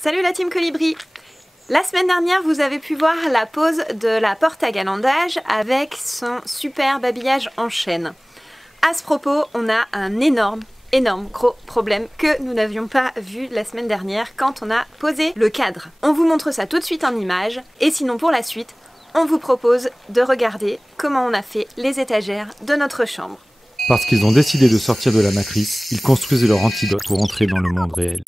Salut la team Colibri! La semaine dernière, vous avez pu voir la pose de la porte à galandage avec son superbe habillage en chêne. À ce propos, on a un énorme gros problème que nous n'avions pas vu la semaine dernière quand on a posé le cadre. On vous montre ça tout de suite en image et sinon pour la suite, on vous propose de regarder comment on a fait les étagères de notre chambre. Parce qu'ils ont décidé de sortir de la matrice, ils construisent leur antidote pour entrer dans le monde réel.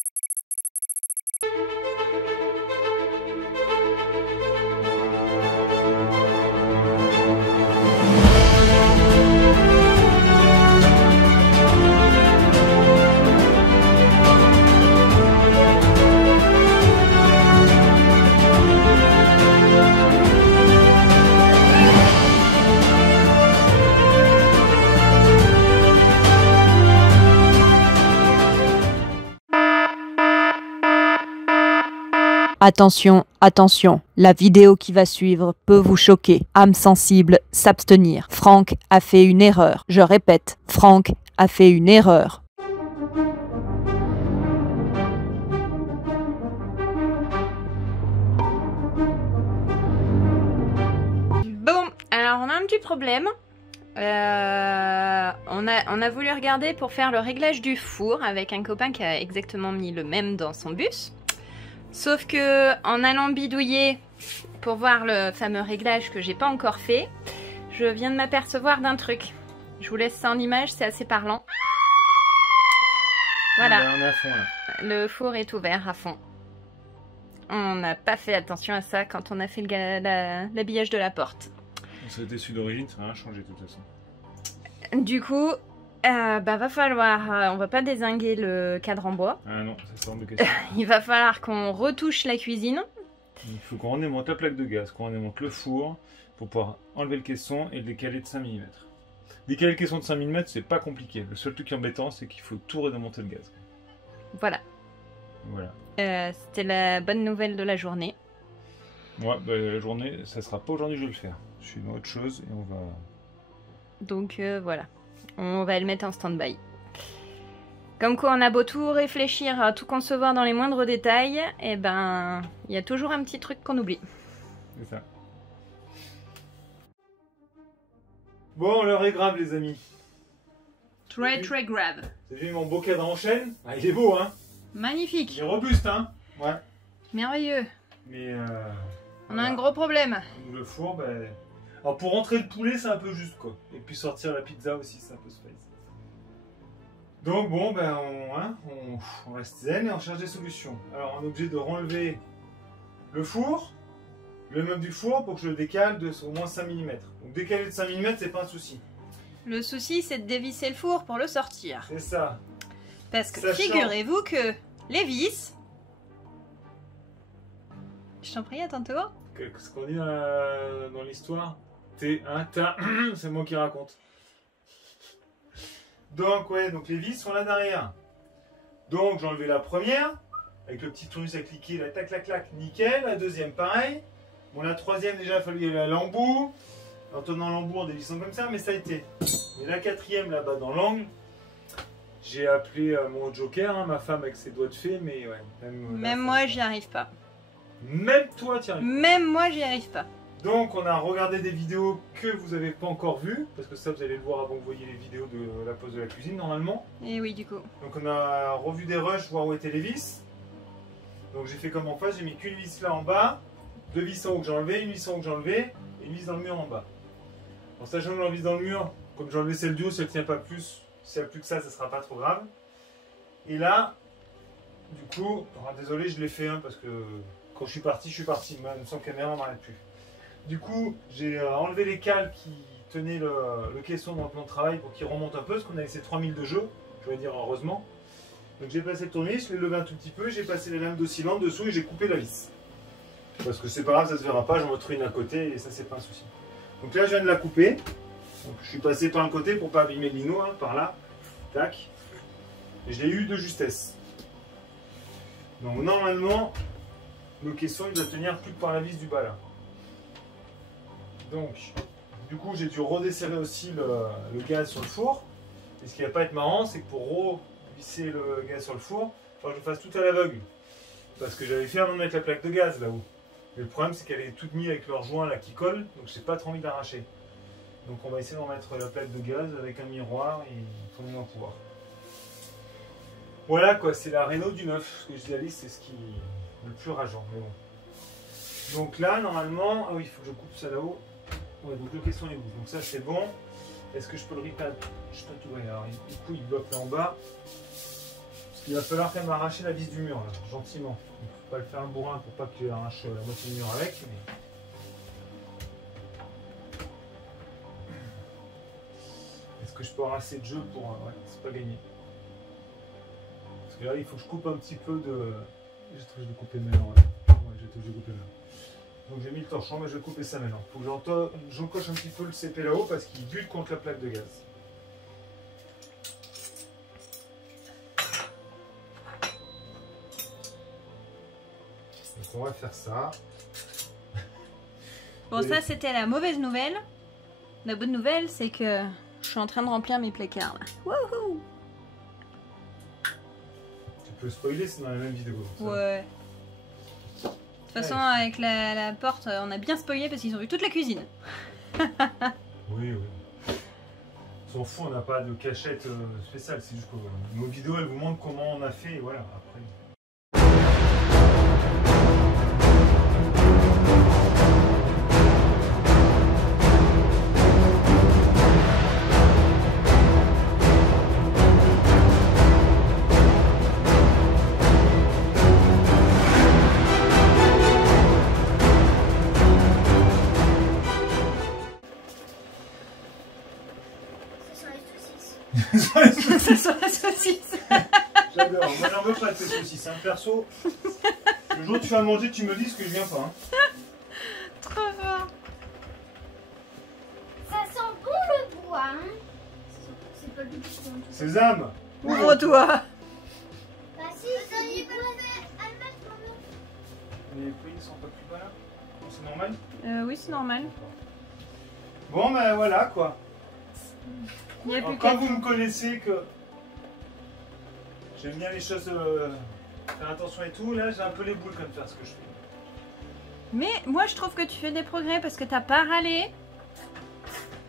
Attention, attention, la vidéo qui va suivre peut vous choquer. Âme sensible, s'abstenir. Franck a fait une erreur. Je répète, Franck a fait une erreur. Bon, alors on a un petit problème. On a voulu regarder pour faire le réglage du four avec un copain qui a exactement mis le même dans son bus. Sauf que en allant bidouiller pour voir le fameux réglage que j'ai pas encore fait, je viens de m'apercevoir d'un truc. Je vous laisse ça en image, c'est assez parlant. Voilà, On est à fond, là. le four est ouvert à fond. On n'a pas fait attention à ça quand on a fait l'habillage de la porte. Ça a été celui d'origine, ça n'a rien changé de toute façon. Du coup, va falloir, on va pas dézinguer le cadre en bois. Ah non, ça sort de question. Il va falloir qu'on retouche la cuisine. Il faut qu'on redémonte la plaque de gaz, qu'on redémonte le four pour pouvoir enlever le caisson et le décaler de 5 mm. Décaler le caisson de 5 mm, c'est pas compliqué. Le seul truc qui est embêtant, c'est qu'il faut tout redémonter le gaz. Voilà. Voilà. C'était la bonne nouvelle de la journée. Ouais, la journée, ça sera pas aujourd'hui, je vais le faire. Je suis dans autre chose et on va... Donc voilà. On va le mettre en stand-by. Comme quoi on a beau tout réfléchir, à tout concevoir dans les moindres détails, et ben il y a toujours un petit truc qu'on oublie. C'est ça. Bon, l'heure est grave les amis. Très grave. Vous avez vu mon beau cadre en chêne? Ah, il est beau hein. Magnifique. Il est robuste hein. Ouais. Merveilleux. Mais On a un gros problème. le four, alors pour rentrer le poulet c'est un peu juste quoi. Et puis sortir la pizza aussi c'est un peu space. Donc bon on reste zen et on cherche des solutions. Alors on est obligé de renlever le four, le meuble du four pour que je le décale de au moins 5 mm. Donc décaler de 5 mm c'est pas un souci. Le souci c'est de dévisser le four pour le sortir. C'est ça. Parce que Sachant... figurez-vous que les vis... Je t'en prie, à tantôt. Ce qu'on dit dans l'histoire, c'est moi qui raconte. Donc ouais, donc les vis sont là derrière. Donc j'ai enlevé la première, avec le petit tournevis à cliquer, là, tac, clac, clac, nickel. La deuxième, pareil. Bon, la troisième, déjà, il a fallu y aller à l'embout. En tenant l'embout, en dévissant comme ça, mais ça a été. Mais la quatrième, là-bas, dans l'angle, j'ai appelé mon joker, hein, ma femme avec ses doigts de fée, mais ouais. Même moi, j'y arrive pas. Même toi, tu y arrives. Même moi, j'y arrive pas. Donc on a regardé des vidéos que vous n'avez pas encore vues, parce que ça vous allez le voir avant que vous voyez les vidéos de la pose de la cuisine normalement. Et oui du coup. Donc on a revu des rushs, voir où étaient les vis. Donc j'ai fait comme en face, j'ai mis qu'une vis là en bas, deux vis en haut que j'ai enlevé, une vis en haut que j'ai enlevé, et une vis dans le mur en bas. En sachant que la vis dans le mur, comme j'ai enlevé celle du haut, si elle ne tient pas plus, si elle a plus que ça sera pas trop grave. Et là, du coup, désolé je l'ai fait parce que quand je suis parti, même sans caméra on m'arrête plus. Du coup, j'ai enlevé les cales qui tenaient le caisson dans le plan de travail pour qu'il remonte un peu, parce qu'on a laissé 3000 de jeu, je veux dire heureusement. Donc j'ai passé le tournevis, je l'ai levé un tout petit peu, j'ai passé les lames d'oscillante dessous et j'ai coupé la vis. Parce que c'est pas grave, ça se verra pas, j'en mettrai une à côté et ça c'est pas un souci. Donc là je viens de la couper, donc, je suis passé par un côté pour pas abîmer le lino, par là, tac. Et je l'ai eu de justesse. Donc normalement, le caisson il doit tenir plus que par la vis du bas là. Donc, du coup, j'ai dû redesserrer aussi le gaz sur le four. Et ce qui va pas être marrant, c'est que pour revisser le gaz sur le four, il faut que je fasse tout à l'aveugle. Parce que j'avais fait avant de mettre la plaque de gaz là-haut. Mais le problème c'est qu'elle est toute mise avec leur joint là qui colle, donc j'ai pas trop envie d'arracher. Donc on va essayer d'en mettre la plaque de gaz avec un miroir et tourner en pouvoir. Voilà quoi, c'est la Renault du 9. Ce que je dis à Alice, c'est ce qui est le plus rageant. Mais bon. Donc là, normalement, ah oui, il faut que je coupe ça là-haut. Ouais, donc le caisson est bout. Donc ça c'est bon. Est-ce que je peux le ripad? Je peux tout. Ouais, alors du coup il bloque là en bas. Parce qu'il va falloir quand même arracher la vis du mur là, gentiment. Il ne faut pas le faire un bourrin pour pas qu'il arrache la moitié du mur avec. Mais... est-ce que je peux avoir assez de jeu pour... ouais, c'est pas gagné. Parce que là il faut que je coupe un petit peu de... je vais couper maintenant. Ouais, j'ai été obligé de couper maintenant. Donc j'ai mis le torchon, mais je vais couper ça maintenant. Il faut que j'encoche un petit peu le CP là-haut parce qu'il bute contre la plaque de gaz. Donc on va faire ça. Bon, ça c'était la mauvaise nouvelle. La bonne nouvelle, c'est que je suis en train de remplir mes placards là. Wouhou! Tu peux spoiler, c'est dans la même vidéo. Ouais. De toute façon, avec la porte, on a bien spoilé parce qu'ils ont vu toute la cuisine. Oui, oui. On s'en fout, on n'a pas de cachette spéciale. C'est juste que nos vidéos, elles vous montrent comment on a fait. Et voilà, après. Ce sont les saucisses. J'adore, moi j'en veux pas de ces saucisses, hein. Perso. Le jour où tu vas manger, tu me dis ce que je viens pas. Hein. Trop fort. Ça sent bon le bois, hein. C'est pas le but. Sésame. Ouvre-toi. Bah si, ça y est, pas le faire. Les prix sont pas plus bas là? C'est normal? Oui, c'est normal. Bon, ben voilà quoi. Il y a Alors, plus quand qu'à... vous me connaissez que j'aime bien les choses, faire attention et tout, là j'ai un peu les boules comme faire ce que je fais. Mais moi je trouve que tu fais des progrès parce que t'as pas râlé.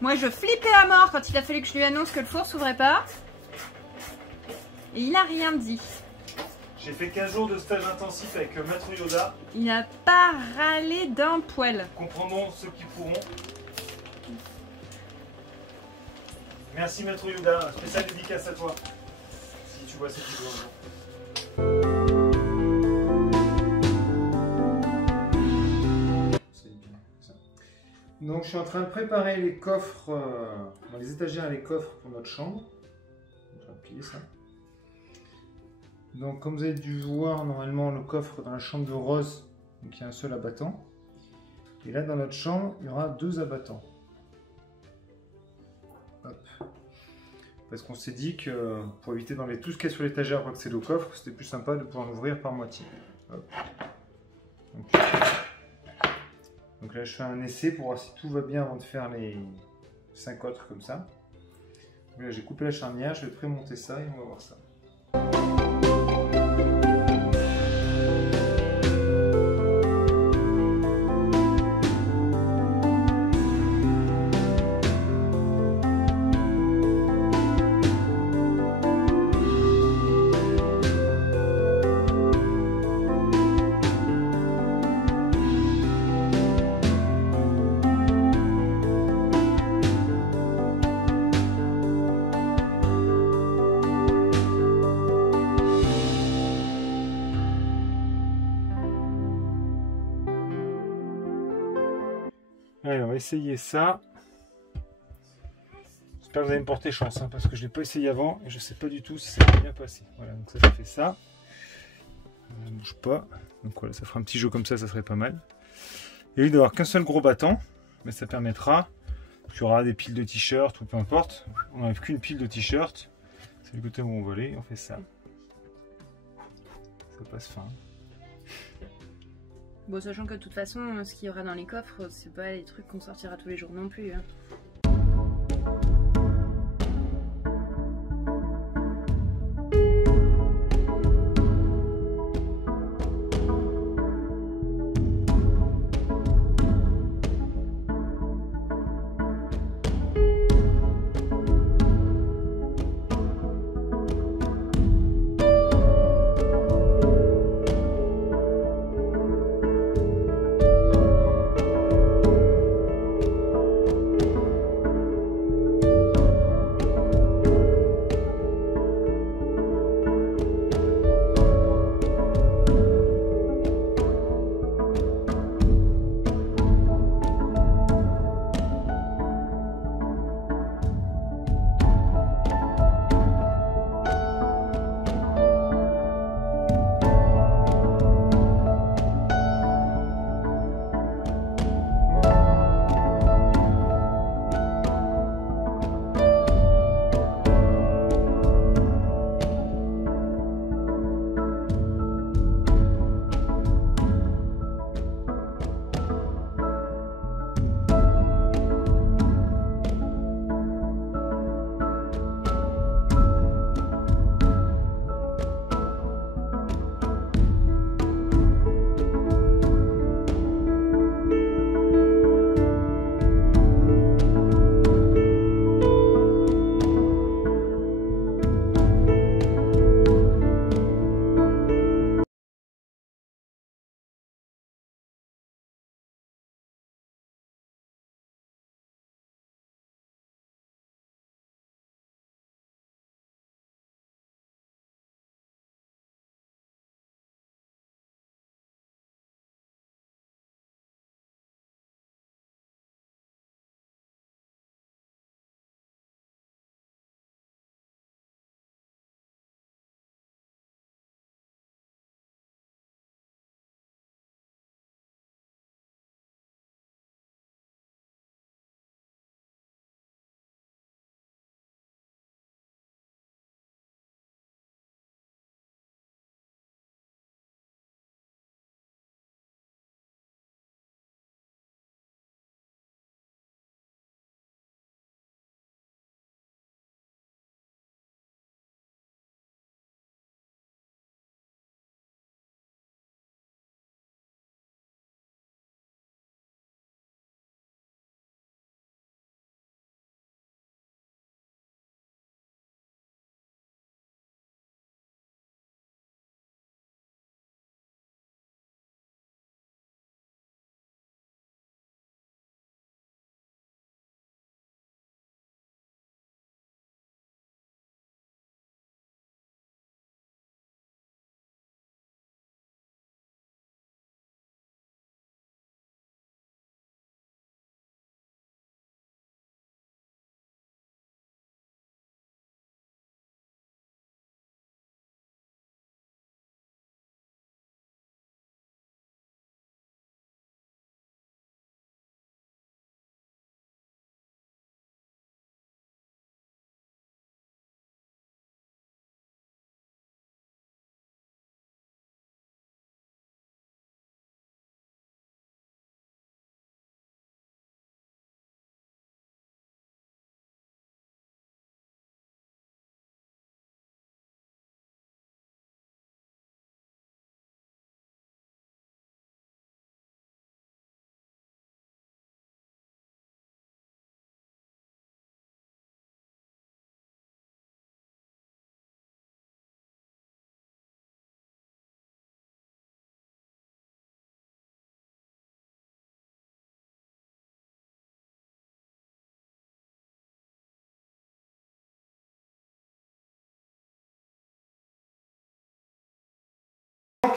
Moi je flippais à mort quand il a fallu que je lui annonce que le four s'ouvrait pas. Et il a rien dit. J'ai fait 15 jours de stage intensif avec Maître Yoda. Il a pas râlé d'un poil. Comprendront ceux qui pourront. Merci Maître Yoda, spécial dédicace à toi. Si tu vois cette vidéo un jour. Donc je suis en train de préparer les coffres, dans les étagères et les coffres pour notre chambre. Je vais plier ça. Donc comme vous avez dû voir, normalement le coffre dans la chambre de Rose, donc il y a un seul abattant. Et là dans notre chambre, il y aura 2 abattants. Hop. Parce qu'on s'est dit que pour éviter d'enlever tout ce qu'il y a sur l'étagère pour accéder au coffre, c'était plus sympa de pouvoir l'ouvrir par moitié. Hop. Donc là je fais un essai pour voir si tout va bien avant de faire les 5 autres comme ça. Donc là j'ai coupé la charnière, je vais prémonter ça et on va voir ça. Allez, on va essayer ça. J'espère que vous allez me porter chance, hein, parce que je ne l'ai pas essayé avant et je ne sais pas du tout si ça va bien passer. Voilà, donc ça fait ça. Ça ne bouge pas. Donc voilà, ça fera un petit jeu comme ça serait pas mal. Et au lieu d'avoir qu'un seul gros battant, mais ça permettra qu'il y aura des piles de t-shirts ou peu importe. On n'enlève qu'une pile de t-shirts. C'est le côté où on volait, on fait ça. Ça passe fin. Bon, sachant que de toute façon, ce qu'il y aura dans les coffres, c'est pas les trucs qu'on sortira tous les jours non plus. Hein.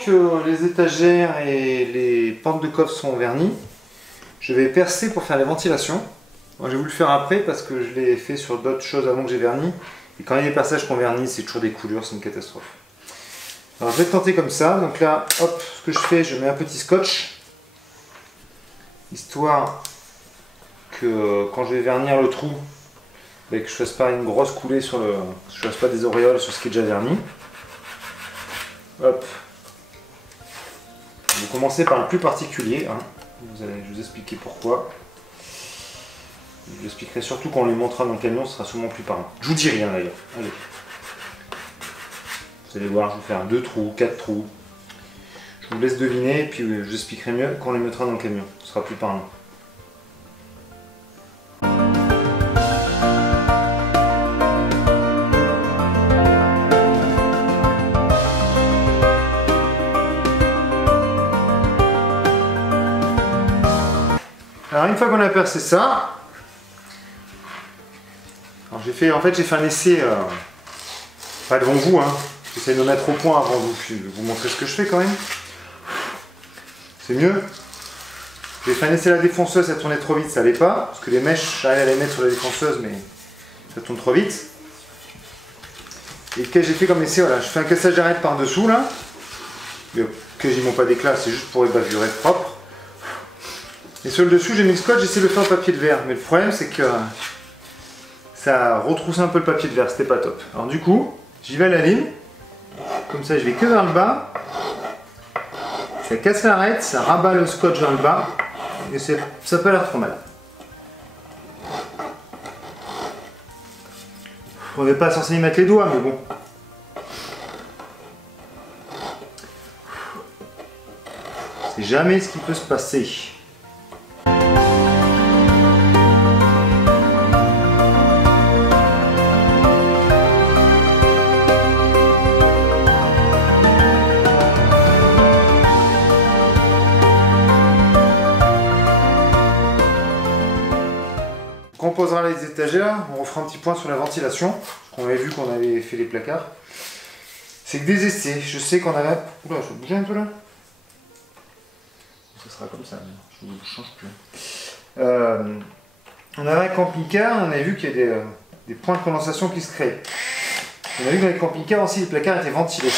que les étagères et les pentes de coffre sont vernies, je vais percer pour faire les ventilations. Moi, j'ai voulu le faire après parce que je l'ai fait sur d'autres choses avant que j'ai verni. Et quand il y a des passages qu'on vernit, c'est toujours des coulures, c'est une catastrophe. Alors je vais tenter comme ça. Donc là, hop, ce que je fais, je mets un petit scotch. Histoire que quand je vais vernir le trou, que je ne fasse pas une grosse coulée sur le. Je ne fasse pas des auréoles sur ce qui est déjà verni. Hop. Vous commencez par le plus particulier. Hein. Je vais vous expliquer pourquoi. Je vous expliquerai surtout quand on les montrera dans le camion, ce sera souvent plus parlant. Je vous dis rien d'ailleurs. Allez. Vous allez voir, je vais faire 2 trous, 4 trous. Je vous laisse deviner et puis je vous expliquerai mieux quand on les mettra dans le camion. Ce sera plus parlant. Alors une fois qu'on a percé ça, j'ai fait un essai, pas devant vous, hein. J'essaie de me mettre au point avant de vous montrer ce que je fais quand même. C'est mieux. J'ai fait un essai à la défonceuse, ça tournait trop vite, ça allait pas, parce que les mèches, j'arrive à les mettre sur la défonceuse, mais ça tourne trop vite. Et que j'ai fait comme essai, voilà, je fais un cassage d'arête par dessous là, mais quasiment pas d'éclat, c'est juste pour les bavures propres. Et sur le dessus, j'ai mis le scotch, j'essaie de le faire en papier de verre. Mais le problème, c'est que ça retrousse un peu le papier de verre, c'était pas top. Alors du coup, j'y vais à la ligne. Comme ça, je vais que vers le bas. Ça casse l'arête, ça rabat le scotch vers le bas. Et ça n'a pas l'air trop mal. On n'est pas censé y mettre les doigts, mais bon. C'est jamais ce qui peut se passer. On posera les étagères, on refera un petit point sur la ventilation. On avait vu qu'on avait fait les placards. C'est que des essais. Je sais qu'on avait. Oula, je vais bouger un peu là. Ça sera comme ça, je ne change plus. On avait un camping-car, on avait vu qu'il y a des points de condensation qui se créent. On a vu que dans les camping-cars aussi, les placards étaient ventilés.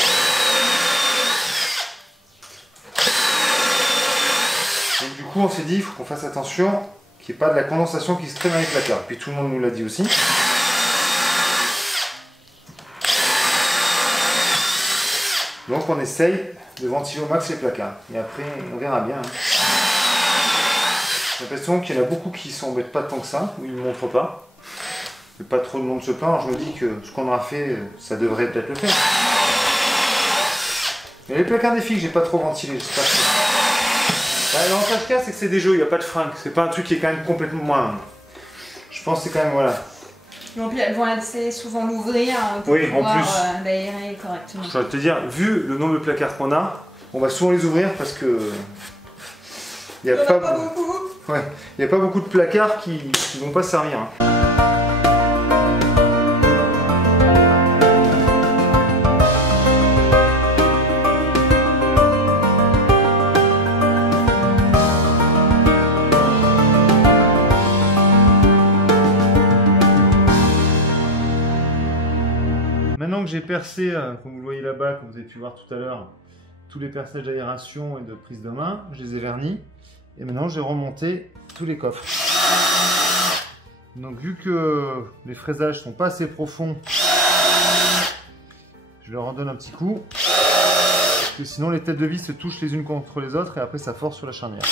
Donc du coup, on s'est dit, il faut qu'on fasse attention qu'il n'y ait pas de la condensation qui se crée dans les placards. Puis tout le monde nous l'a dit aussi. Donc on essaye de ventiler au max les placards. Et après, on verra bien. J'ai l'impression qu'il y en a beaucoup qui ne s'embêtent pas tant que ça, ou ils ne le montrent pas. Et pas trop de monde se plaint. Alors je me dis que ce qu'on aura fait, ça devrait peut-être le faire. Mais les placards des filles, j'ai pas trop ventilé, j'espère que... L'avantage qu'il y a, c'est que c'est des jeux, il n'y a pas de fringues. C'est pas un truc qui est quand même complètement moins. Je pense que c'est quand même, voilà. Donc elles vont assez souvent l'ouvrir pour pouvoir l'aérer correctement. Je dois te dire, vu le nombre de placards qu'on a, on va souvent les ouvrir parce que il n'y a pas beaucoup. Ouais, il n'y a pas beaucoup de placards qui ne vont pas servir. Hein. Maintenant que j'ai percé, comme vous le voyez là-bas, comme vous avez pu voir tout à l'heure, tous les perçages d'aération et de prise de main, je les ai vernis. Et maintenant, j'ai remonté tous les coffres. Donc, vu que les fraisages sont pas assez profonds, je leur en donne un petit coup. Parce que sinon, les têtes de vis se touchent les unes contre les autres et après, ça force sur la charnière.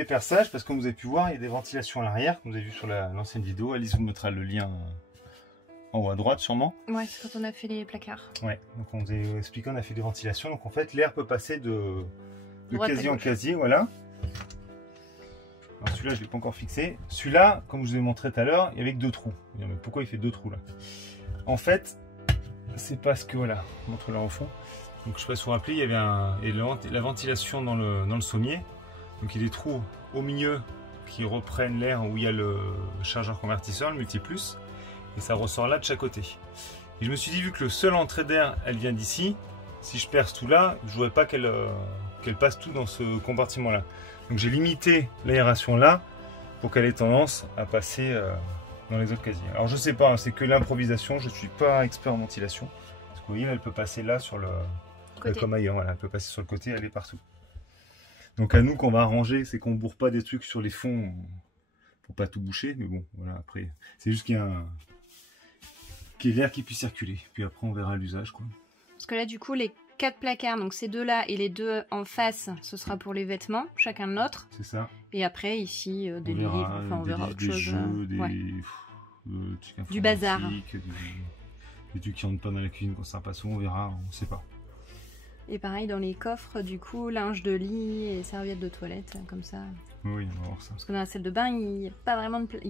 les perçages parce que comme vous avez pu voir, il y a des ventilations à l'arrière, comme vous avez vu sur l'ancienne vidéo. Alice vous mettra le lien en haut à droite sûrement. Ouais, c'est quand on a fait les placards. Ouais, donc on vous a expliqué, on a fait des ventilations. Donc en fait, l'air peut passer de casier en casier, voilà. Alors celui-là, je ne l'ai pas encore fixé. Celui-là, comme je vous ai montré tout à l'heure, il y avait que 2 trous. Mais pourquoi il fait 2 trous là? En fait, c'est parce que, voilà, je montre là au fond. Donc je ne sais pas si vous vous rappelez, il y avait la ventilation dans le sommier. Donc il y a des trous au milieu qui reprennent l'air où il y a le chargeur convertisseur, le multiplus. Et ça ressort là de chaque côté. Et je me suis dit, vu que le seul entrée d'air, elle vient d'ici, si je perce tout là, je ne voudrais pas qu'elle passe tout dans ce compartiment-là. Donc j'ai limité l'aération là pour qu'elle ait tendance à passer dans les autres casiers. Alors je sais pas, c'est que l'improvisation, je ne suis pas expert en ventilation. Parce que vous voyez, elle peut passer là sur le côté. Comme ailleurs, voilà, elle peut passer sur le côté, elle est partout. Donc à nous qu'on va arranger, c'est qu'on ne bourre pas des trucs sur les fonds pour pas tout boucher. Mais bon, voilà, après, c'est juste qu'il y a l'air qui puisse circuler. Puis après on verra l'usage, quoi. Parce que là du coup les 4 placards, donc ces 2 là et les 2 en face, ce sera pour les vêtements, chacun de l'autre. C'est ça. Et après ici des livres, enfin on verra autre chose. Jeux, du bazar. Des trucs qui rentrent pas dans la cuisine quand ça passe, on verra, on sait pas. Et pareil dans les coffres, du coup, linge de lit et serviettes de toilette, comme ça. Oui, on va voir ça. Parce que dans la salle de bain, il n'y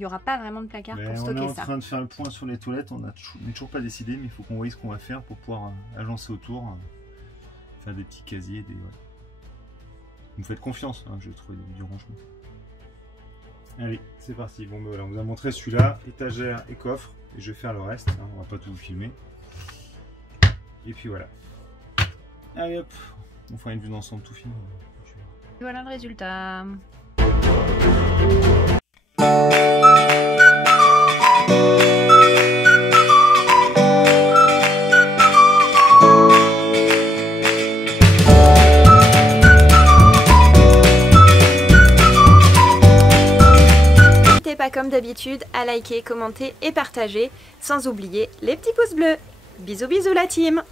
aura pas vraiment de placard pour stocker ça. On est en train de faire le point sur les toilettes, on n'est toujours pas décidé, mais il faut qu'on voie ce qu'on va faire pour pouvoir agencer autour, faire des petits casiers. Vous me faites confiance, hein, je vais trouver du rangement. Allez, c'est parti. Bon, ben voilà, on vous a montré celui-là, étagère et coffre, et je vais faire le reste, hein, on va pas tout vous filmer. Et puis voilà. Allez hop, on fera une vue d'ensemble tout film. Voilà le résultat. N'hésitez pas comme d'habitude à liker, commenter et partager, sans oublier les petits pouces bleus. Bisous bisous la team!